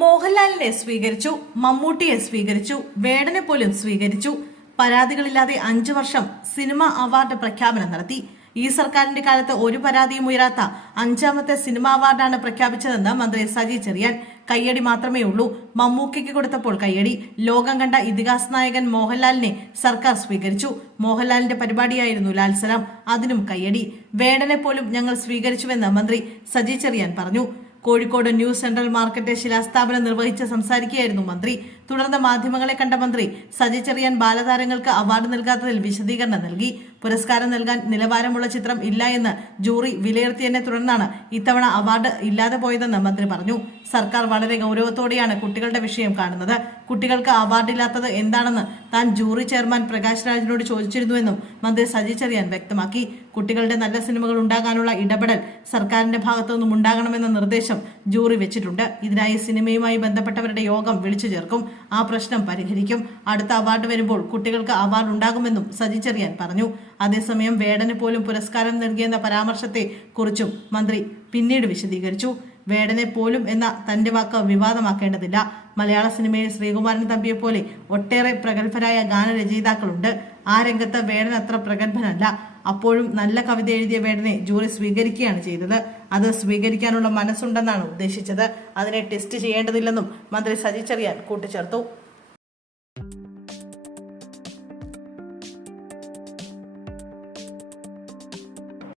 മോഹൻലാലിനെ സ്വീകരിച്ചു മമ്മൂട്ടിയെ സ്വീകരിച്ചു വേടനെ പോലും സ്വീകരിച്ചു. പരാതികളില്ലാതെ അഞ്ചു വർഷം സിനിമ അവാർഡ് പ്രഖ്യാപനം നടത്തി. ഈ സർക്കാരിന്റെ കാലത്ത് ഒരു പരാതിയും ഉയരാത്ത അഞ്ചാമത്തെ സിനിമ അവാർഡാണ് പ്രഖ്യാപിച്ചതെന്ന് മന്ത്രി സജി ചെറിയാൻ. കയ്യടി മാത്രമേ ഉള്ളൂ. മമ്മൂക്കയ്ക്ക് കൊടുത്തപ്പോൾ കയ്യടി. ലോകം കണ്ട ഇതിഹാസ നായകൻ മോഹൻലാലിനെ സർക്കാർ സ്വീകരിച്ചു. മോഹൻലാലിന്റെ പരിപാടിയായിരുന്നു ലാൽസലാം. അതിനും കയ്യടി. വേടനെ പോലും ഞങ്ങൾ സ്വീകരിച്ചുവെന്ന് മന്ത്രി സജി ചെറിയാൻ പറഞ്ഞു. കോഴിക്കോട് ന്യൂ സെൻട്രൽ മാർക്കറ്റ് ശിലാസ്ഥാപനം നിർവഹിച്ച് സംസാരിക്കുകയായിരുന്നു മന്ത്രി. തുടർന്ന് മാധ്യമങ്ങളെ കണ്ട മന്ത്രി സജി ചെറിയാൻ ബാലതാരങ്ങൾക്ക് അവാർഡ് നൽകാത്തതിൽ വിശദീകരണം നൽകി. പുരസ്കാരം നൽകാൻ നിലവാരമുള്ള ചിത്രം ഇല്ല എന്ന് ജൂറി വിലയിരുത്തിയതിനെ തുടർന്നാണ് ഇത്തവണ അവാർഡ് ഇല്ലാതെ പോയതെന്ന് മന്ത്രി പറഞ്ഞു. സർക്കാർ വളരെ ഗൗരവത്തോടെയാണ് കുട്ടികളുടെ വിഷയം കാണുന്നത്. കുട്ടികൾക്ക് അവാർഡില്ലാത്തത് എന്താണെന്ന് താൻ ജൂറി ചെയർമാൻ പ്രകാശ് രാജിനോട് ചോദിച്ചിരുന്നുവെന്നും മന്ത്രി സജി ചെറിയാൻ വ്യക്തമാക്കി. കുട്ടികളുടെ നല്ല സിനിമകൾ ഉണ്ടാകാനുള്ള ഇടപെടൽ സർക്കാരിന്റെ ഭാഗത്തുനിന്നും ഉണ്ടാകണമെന്ന നിർദ്ദേശം ജൂറി വെച്ചിട്ടുണ്ട്. ഇതിനായി സിനിമയുമായി ബന്ധപ്പെട്ടവരുടെ യോഗം വിളിച്ചു ചേർക്കും. ആ പ്രശ്നം പരിഹരിക്കും. അടുത്ത അവാർഡ് വരുമ്പോൾ കുട്ടികൾക്ക് അവാർഡ് ഉണ്ടാകുമെന്നും സജി ചെറിയാൻ പറഞ്ഞു. അതേസമയം വേടന് പോലും പുരസ്കാരം നൽകിയെന്ന പരാമർശത്തെ കുറിച്ചും മന്ത്രി പിന്നീട് വിശദീകരിച്ചു. വേടനെ പോലും എന്ന തന്റെ വാക്ക് വിവാദമാക്കേണ്ടതില്ല. മലയാള സിനിമയിൽ ശ്രീകുമാരൻ തമ്പിയെ പോലെ ഒട്ടേറെ പ്രഗത്ഭരായ ഗാനരചയിതാക്കളുണ്ട്. ആ രംഗത്ത് വേടൻ അത്ര പ്രഗത്ഭനല്ല. അപ്പോഴും നല്ല കവിത എഴുതിയ വേടനെ ജൂറി സ്വീകരിക്കുകയാണ് ചെയ്തത്. അത് സ്വീകരിക്കാനുള്ള മനസ്സുണ്ടെന്നാണ് ഉദ്ദേശിച്ചത്. അതിനെ ടെസ്റ്റ് ചെയ്യേണ്ടതില്ലെന്നും മന്ത്രി സജി ചെറിയാൻ കൂട്ടിച്ചേർത്തു.